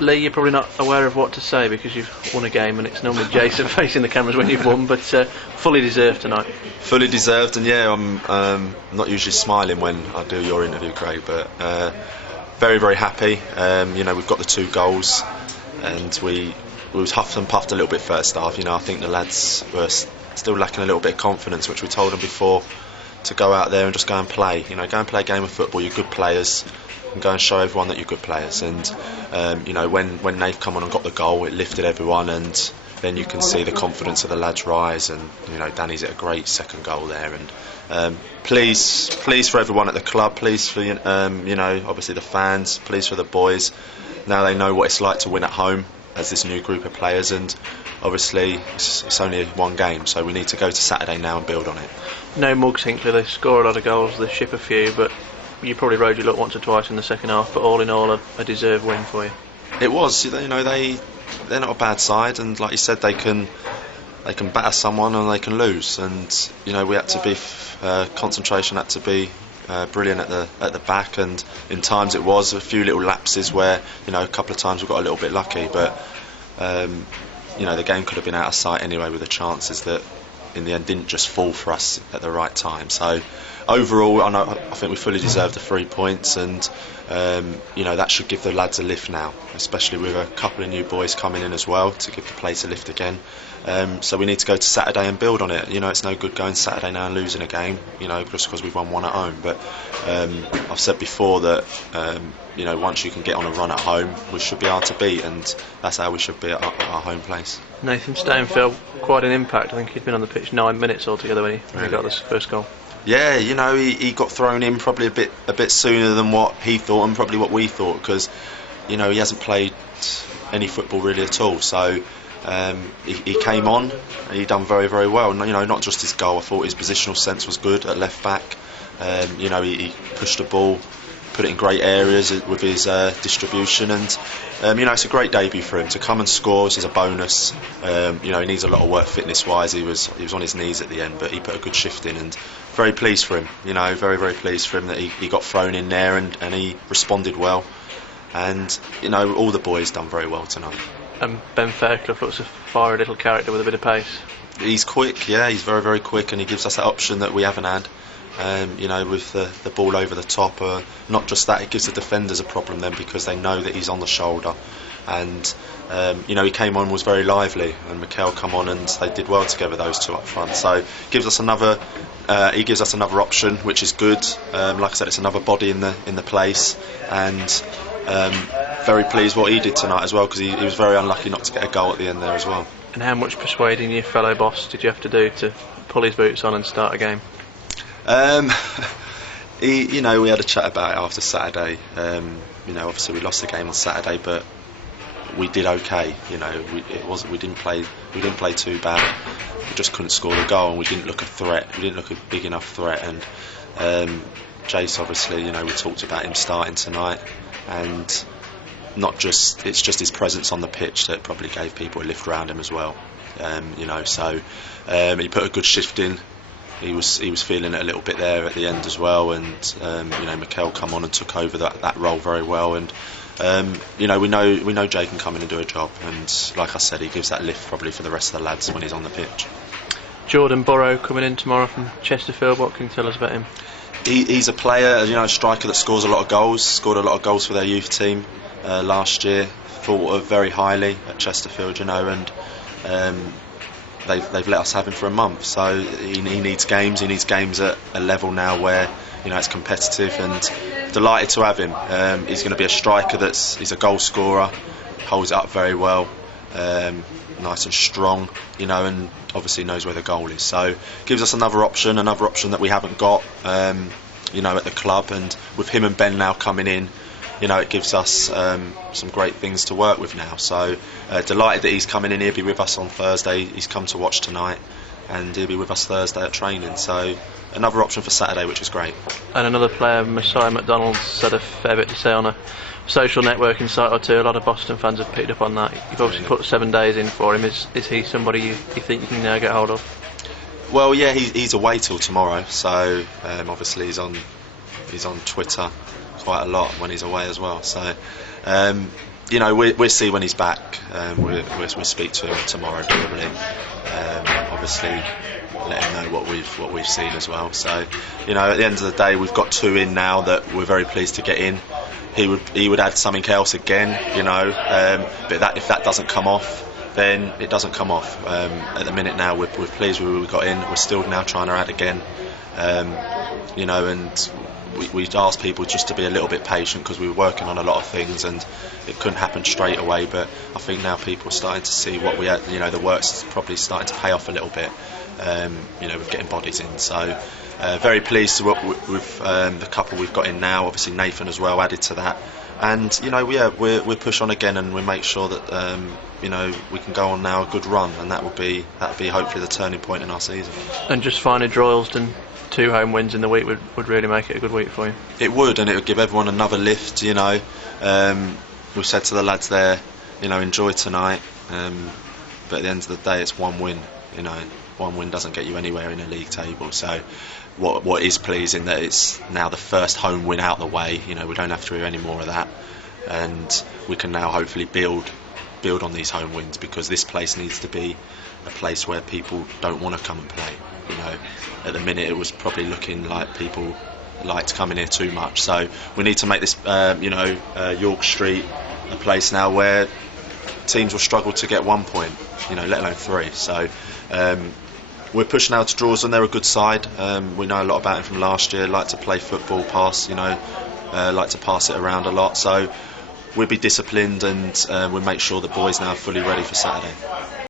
Lee, you're probably not aware of what to say because you've won a game, and it's normally Jason facing the cameras when you've won, but fully deserved tonight. Fully deserved, and yeah, I'm not usually smiling when I do your interview, Craig, but very, very happy. We've got the 2 goals, and we was huffed and puffed a little bit first half. I think the lads were still lacking a little bit of confidence, which we told them before to go out there and just go and play. Go and play a game of football. You're good players. And go and show everyone that you're good players. And when they've come on and got the goal, it lifted everyone, and then you can see the confidence of the lads rise. And Danny's hit a great second goal there. And please for everyone at the club, please for obviously the fans, please for the boys. Now they know what it's like to win at home as this new group of players, and obviously it's only one game, so we need to go to Saturday now and build on it. No mugs, Hinckley. They score a lot of goals, they ship a few, but you probably rode your luck once or twice in the second half, but all in all a deserved win for you. It was. They're not a bad side, and like you said, they can batter someone and they can lose, and we had to be concentration had to be brilliant at the back, and in times it was a few little lapses where a couple of times we got a little bit lucky, but the game could have been out of sight anyway, with the chances that in the end didn't just fall for us at the right time. So overall, I think we fully deserve the 3 points, and that should give the lads a lift now, especially with a couple of new boys coming in as well to give the place a lift again. So we need to go to Saturday and build on it. It's no good going Saturday now and losing a game, just because we've won one at home. But I've said before that once you can get on a run at home, we should be able to beat, and that's how we should be at our home place. Nathan Stainfield, quite an impact. I think he's been on the pitch 9 minutes altogether when he got this first goal. Yeah, he got thrown in probably a bit sooner than what he thought, and probably what we thought, because he hasn't played any football really at all. So he came on and he done very, very well. Not just his goal. I thought his positional sense was good at left back. He pushed the ball, put it in great areas with his distribution, and it's a great debut for him to come and score. This is a bonus. He needs a lot of work fitness wise. He was on his knees at the end, but he put a good shift in, and very pleased for him. Very, very pleased for him that he got thrown in there and he responded well, and all the boys done very well tonight. And Ben Fairclough looks a fiery little character with a bit of pace. He's quick, yeah, he's very, very quick, and he gives us that option that we haven't had. With the ball over the top. Not just that, it gives the defenders a problem then, because they know that he's on the shoulder, and he came on, was very lively, and Mikel come on, and they did well together, those two up front. So he gives us another option, which is good. Like I said, it's another body in the place, and very pleased what he did tonight as well, because he was very unlucky not to get a goal at the end there as well. And how much persuading your fellow boss did you have to do to pull his boots on and start a game? We had a chat about it after Saturday. Obviously we lost the game on Saturday, but we did okay. We didn't play too bad. We just couldn't score the goal, and we didn't look a threat. We didn't look a big enough threat. And Jace, obviously, we talked about him starting tonight, and it's just his presence on the pitch that probably gave people a lift around him as well. So he put a good shift in. He was feeling it a little bit there at the end as well, and Mikel come on and took over that role very well, and we know Jay can come in and do a job, and like I said, he gives that lift probably for the rest of the lads when he's on the pitch. Jordan Burrow coming in tomorrow from Chesterfield, what can you tell us about him? He's a player, a striker that scored a lot of goals for their youth team last year, thought of very highly at Chesterfield, and they've let us have him for a month, so he needs games. He needs games at a level now where it's competitive, and delighted to have him. He's going to be a striker he's a goal scorer, holds it up very well, nice and strong, and obviously knows where the goal is. So gives us another option that we haven't got, at the club, and with him and Ben now coming in, it gives us some great things to work with now. So delighted that he's coming in. He'll be with us on Thursday. He's come to watch tonight, and he'll be with us Thursday at training. So another option for Saturday, which is great. And another player, Messiah McDonald, said a fair bit to say on a social networking site or two. A lot of Boston fans have picked up on that. You've obviously put 7 days in for him. Is he somebody you think you can now get hold of? Well, yeah, he's away till tomorrow, so obviously he's on Twitter quite a lot when he's away as well. So, you know, we'll see when he's back. We'll speak to him tomorrow probably. Obviously, let him know what we've seen as well. So, you know, at the end of the day, we've got 2 in now that we're very pleased to get in. He would add something else again, you know, but if that doesn't come off, then it doesn't come off. At the minute now, we're pleased with who we got in. We're still now trying to add again, you know, and we asked people just to be a little bit patient because we were working on a lot of things and it couldn't happen straight away. But I think now people are starting to see what we had. You know, the work's probably starting to pay off a little bit. You know, with getting bodies in. So very pleased with the couple we've got in now. Obviously Nathan as well added to that. And you know, we'll push on again and we'll make sure that you know, we can go on now a good run, and that would be hopefully the turning point in our season. And just finally, Droylsden, 2 home wins in the week would really make it a good week for you. It would, and it would give everyone another lift. You know, we've said to the lads there, you know, enjoy tonight. But at the end of the day, it's 1 win. You know, 1 win doesn't get you anywhere in a league table. So what is pleasing that it's now the first home win out the way. You know, we don't have to do any more of that, and we can now hopefully build on these home wins, because this place needs to be a place where people don't want to come and play. You know, at the minute it was probably looking like people liked coming here too much. So we need to make this you know, York Street a place now where teams will struggle to get 1 point, you know, let alone 3. So we're pushing out to Droylsden. They're a good side. We know a lot about them from last year. Like to play football, pass, you know, like to pass it around a lot. So we'll be disciplined, and we'll make sure the boys now are fully ready for Saturday.